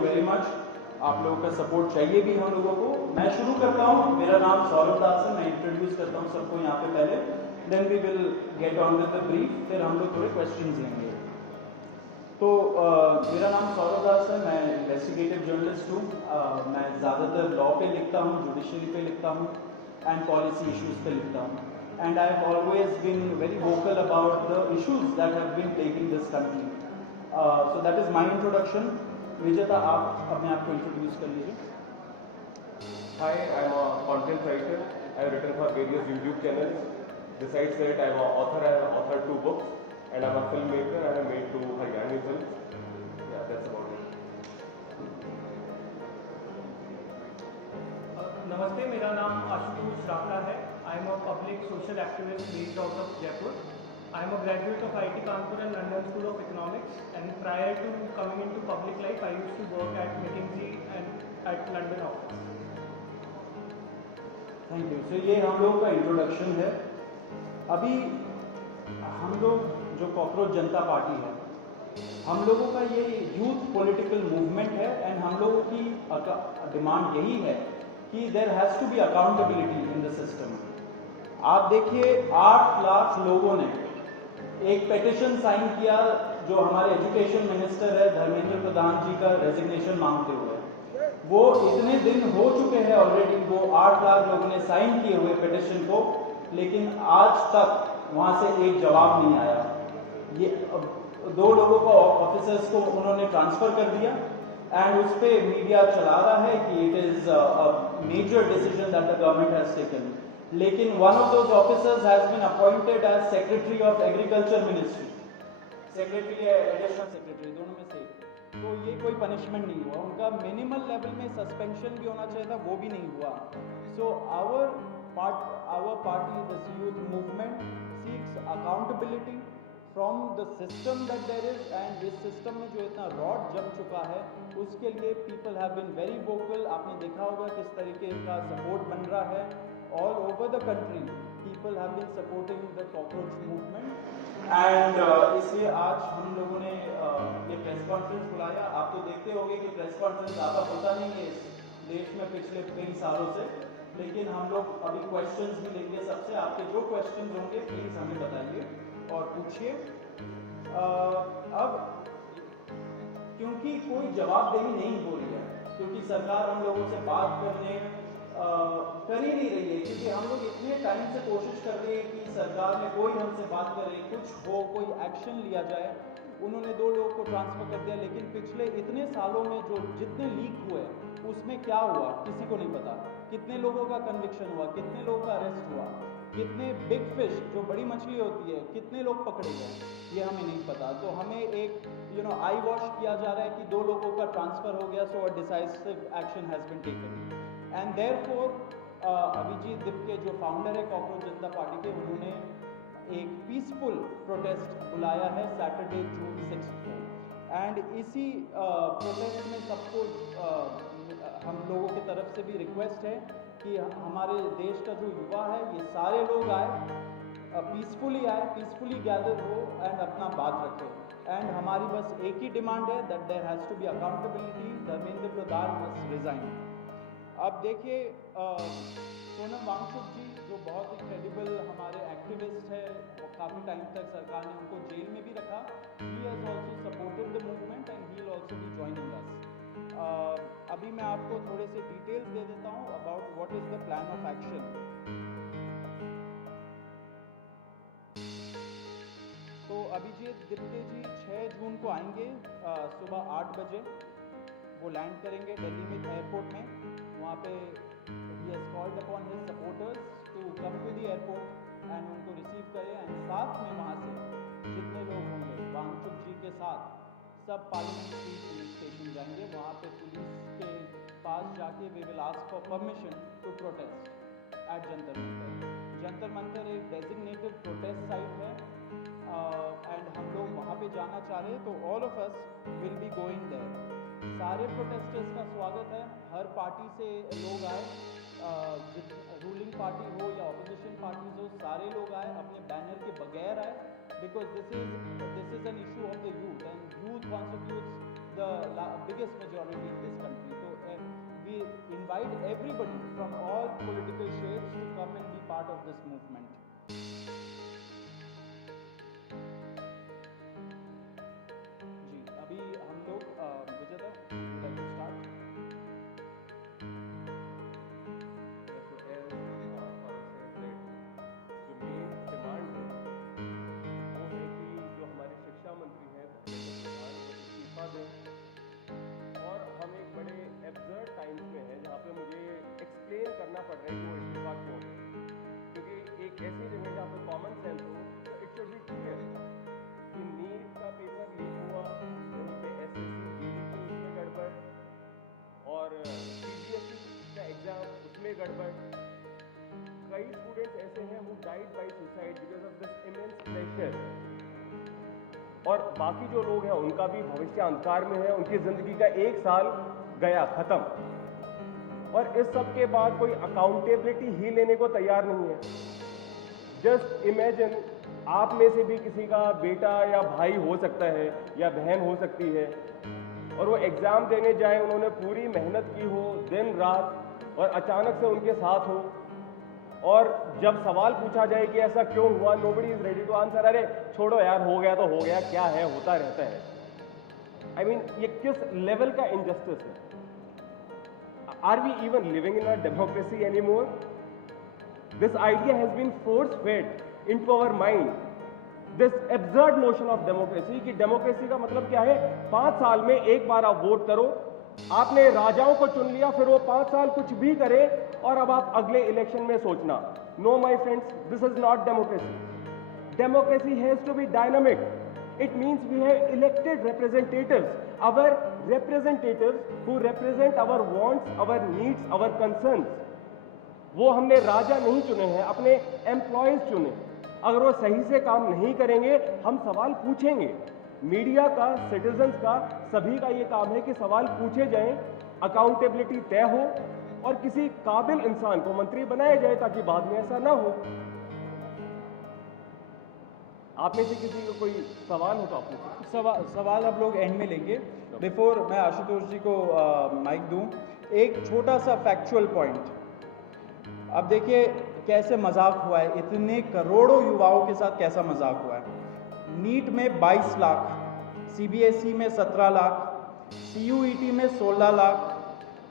You very much. आप लोगों का सपोर्ट चाहिए भी हम लोगों को। मैं शुरू करता हूँ। मेरा नाम सौरभ दास है। मैं इंट्रोड्यूस करता हूँ सबको यहाँ पे पहले, then we will get on with the brief, फिर हम लोग थोड़े क्वेश्चंस लेंगे। तो मेरा नाम सौरभ दास है। मैं इन्वेस्टिगेटिव जर्नलिस्ट हूँ। मैं ज़्यादातर लॉ पे लिखता हूँ, जुडिशरी पे लिखता हूँ एंड पॉलिसी इश्यूज़ पे लिखता हूँ। And I have always been very vocal about the issues that have been plaguing this country. So that is my introduction. Vijeta, आप अपने आप को इंट्रोड्यूस कर लीजिए। Hi, I'm a content writer. I have written for various YouTube channels. Besides that, I'm an author. I have authored 2 books, and I'm a filmmaker. I have made 2 Haryani films. Yeah, that's about it. नमस्ते, मेरा नाम आशुतोष रावला है। I am a public social activist based out of Jaipur. I am a graduate of IIT Kanpur and London School of Economics, and prior to coming into public life, I used to work at McKinsey and at London office. Thank you. So ये हम लोग का introduction है। अभी हम लोग जो cockroach जनता party है, हम लोगों का ये यूथ पॉलिटिकल मूवमेंट है एंड हम लोगों की डिमांड यही है कि there has to be accountability in the system. आप देखिए 8 लाख लोगों ने एक पेटिशन साइन किया जो हमारे एजुकेशन मिनिस्टर है धर्मेंद्र प्रधान जी का रेजिग्नेशन मांगते हुए। वो इतने दिन हो चुके हैं ऑलरेडी, वो 8 लाख लोगों ने साइन किए हुए पेटिशन को, लेकिन आज तक वहाँ से एक जवाब नहीं आया। ये 2 लोगों को ऑफिसर्स को उन्होंने ट्रांसफ़र कर दिया एंड उस पर मीडिया चला रहा है कि it is a major decision that the government has taken. लेकिन one of those officers has been appointed as secretary of agriculture ministry, secretary या एडिशनल सेक्रेटरी, दोनों में से। तो ये कोई पनिशमेंट नहीं हुआ उनका। मिनिमल लेवल में सस्पेंशन भी होना चाहिए था, वो भी नहीं हुआ। So our party this youth movement seeks accountability from the system that there is, and इस सिस्टम में जो इतना रॉड जम चुका है उसके लिए people have been very vocal. आपने देखा होगा किस तरीके का सपोर्ट बन रहा है all over the country. People have been supporting the cockroach movement and इसलिए आज हम लोगों ने ये प्रेस कॉन्फ्रेंस बुलाया। आप तो देखते होंगे कि प्रेस कॉन्फ्रेंस ज़्यादा होता नहीं है इस देश में पिछले कई सालों से, लेकिन हम लोग अभी क्वेश्चंस भी लेंगे सबसे। आपके जो क्वेश्चंस होंगे प्लीज़ हमें बताइए और पूछिए। अब क्योंकि कोई जवाबदेही नहीं हो रही है, क्योंकि सरकार हम लोगों से बात करने कर ही नहीं रही है, क्योंकि हम लोग इतने टाइम से कोशिश कर रहे हैं कि सरकार में कोई हमसे बात करे, कुछ हो, कोई एक्शन लिया जाए। उन्होंने 2 लोगों को ट्रांसफ़र कर दिया, लेकिन पिछले इतने सालों में जो जितने लीक हुए उसमें क्या हुआ किसी को नहीं पता। कितने लोगों का कन्विक्शन हुआ, कितने लोगों का अरेस्ट हुआ, कितने बिग फिश जो बड़ी मछली होती है कितने लोग पकड़े गए, ये हमें नहीं पता। तो हमें एक आई वॉश किया जा रहा है कि 2 लोगों का ट्रांसफ़र हो गया, so a decisive action has been taken. And therefore Abhijit Dipke जो फाउंडर है कॉकरोच जनता पार्टी के, उन्होंने एक पीसफुल प्रोटेस्ट बुलाया है सैटरडे जून 6 को। एंड इसी प्रोटेस्ट में सबको हम लोगों की तरफ से भी रिक्वेस्ट है कि हमारे देश का जो युवा है ये सारे लोग आए, पीसफुली आए, पीसफुली गैदर हो एंड अपना बात रखें। एंड हमारी बस एक ही डिमांड है that there has to be accountability, Dharmendra Pradhan must resign. अब देखिए सोनम वांगचुक जी जो बहुत ही क्रेडिबल हमारे एक्टिविस्ट है, काफ़ी टाइम तक सरकार ने उनको जेल में भी रखा। He has also supported the movement and he will also be joining us. अभी मैं आपको थोड़े से डिटेल्स दे देता हूँ about what is the plan of action. तो अभिजीत दिप्के जी 6 जून को आएंगे सुबह 8 बजे। वो लैंड करेंगे दिल्ली में एयरपोर्ट में। वहाँ पे he has called upon his supporters to come to the airport and उनको रिसीव करें। एंड साथ में वहाँ से जितने लोग होंगे वांगचुक जी के साथ सब पार्लियामेंट स्ट्रीट पुलिस स्टेशन जाएंगे। वहाँ पे पुलिस के पास जाके we will ask for permission to protest at Jantar Mantar. Jantar Mantar एक डेजिग्नेटेड प्रोटेस्ट साइट है एंड हम लोग वहाँ पे जाना चाह रहे हैं, तो all of us will be going there. सारे प्रोटेस्टर्स का स्वागत है, हर पार्टी से लोग आए, रूलिंग पार्टी हो या ऑपोजिशन पार्टीज हो, सारे लोग आए, अपने बैनर के बगैर आए, because this is an issue of the youth and youth constitutes the biggest majority in this country. So we invite everybody from all political shades to come and be part of this movement. जी, अभी हम लोग विजय दा, would you like to start? और हम एक बड़े absurd times में हैं जहाँ पे मुझे एक्सप्लेन करना पड़ रहा है कि वो इस्तीफा क्यों है, क्योंकि एक ऐसी जगह जहाँ पे कॉमन सेंस हो तो इट शुड बी क्लियर कि नीट का पेपर लीक हुआ, वहीं पे एसएससी जीडी की उसमें गड़बड़ और सीबीएसई का एग्जाम उसमें गड़बड़। कई स्टूडेंट्स ऐसे हैं who died by suicide because of this immense pressure, और बाकी जो लोग हैं उनका भी भविष्य अंधकार में है, उनकी जिंदगी का एक साल गया खत्म, और इस सब के बाद कोई अकाउंटेबिलिटी ही लेने को तैयार नहीं है। जस्ट इमेजिन, आप में से भी किसी का बेटा या भाई हो सकता है या बहन हो सकती है, और वो एग्जाम देने जाए, उन्होंने पूरी मेहनत की हो दिन रात, और अचानक से उनके साथ हो, और जब सवाल पूछा जाए कि ऐसा क्यों हुआ, nobody is ready to answer. अरे छोड़ो यार, हो गया तो हो गया, क्या है, होता रहता है। आई मीन ये किस लेवल का इनजस्टिस है? Are we even living in a democracy anymore? This idea has been force fed into our mind, this absurd notion of democracy, कि डेमोक्रेसी का मतलब क्या है, 5 साल में एक बार आप वोट करो, आपने राजाओं को चुन लिया, फिर वो 5 साल कुछ भी करे, और अब आप अगले इलेक्शन में सोचना। No my friends, this is not democracy. Democracy has to be dynamic. It means we have elected representatives, our representatives who represent our wants, our needs, our concerns. वो हमने राजा नहीं चुने हैं, अपने एम्प्लॉयज चुने। अगर वो सही से काम नहीं करेंगे, हम सवाल पूछेंगे। मीडिया का, सिटीजन्स का, सभी का ये काम है कि सवाल पूछे जाएं, अकाउंटेबिलिटी तय हो, और किसी काबिल इंसान को मंत्री बनाया जाए ताकि बाद में ऐसा ना हो। आप में से किसी को कोई सवाल हो तो आप पूछें। सवाल आप लोग एंड में लेंगे। बिफोर मैं आशुतोष जी को माइक दूं, एक छोटा सा फैक्चुअल पॉइंट। अब देखिए कैसे मजाक हुआ है, इतने करोड़ों युवाओं के साथ कैसा मजाक हुआ है। नीट में 22 लाख, सीबीएसई में 17 लाख, सीयूईटी में 16 लाख,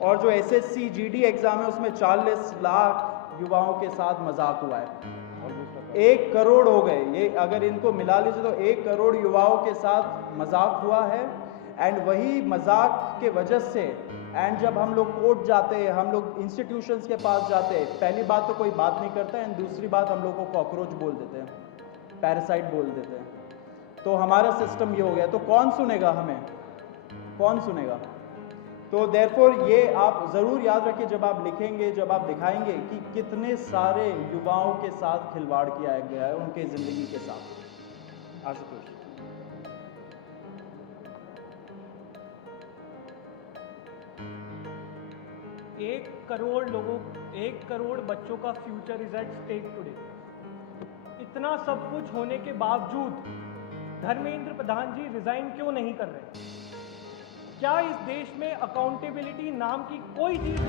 और जो एसएससी जीडी एग्जाम है उसमें 40 लाख युवाओं के साथ मजाक हुआ है। 1 करोड़ हो गए, ये अगर इनको मिला लीजिए तो 1 करोड़ युवाओं के साथ मजाक हुआ है। एंड वही मजाक के वजह से, एंड जब हम लोग कोर्ट जाते हैं, हम लोग इंस्टीट्यूशंस के पास जाते हैं, पहली बात तो कोई बात नहीं करता है, एंड दूसरी बात हम लोग को कॉकरोच बोल देते हैं, पैरासाइट बोल देते हैं। तो हमारा सिस्टम ये हो गया, तो कौन सुनेगा हमें, कौन सुनेगा? तो देयरफॉर ये आप ज़रूर याद रखिए जब आप लिखेंगे, जब आप दिखाएंगे कि कितने सारे युवाओं के साथ खिलवाड़ किया गया है, उनके ज़िंदगी के साथ। आशुतोष। 1 करोड़ लोगों, 1 करोड़ बच्चों का future is at stake today. इतना सब कुछ होने के बावजूद धर्मेंद्र प्रधान जी रिजाइन क्यों नहीं कर रहे? क्या इस देश में अकाउंटेबिलिटी नाम की कोई चीज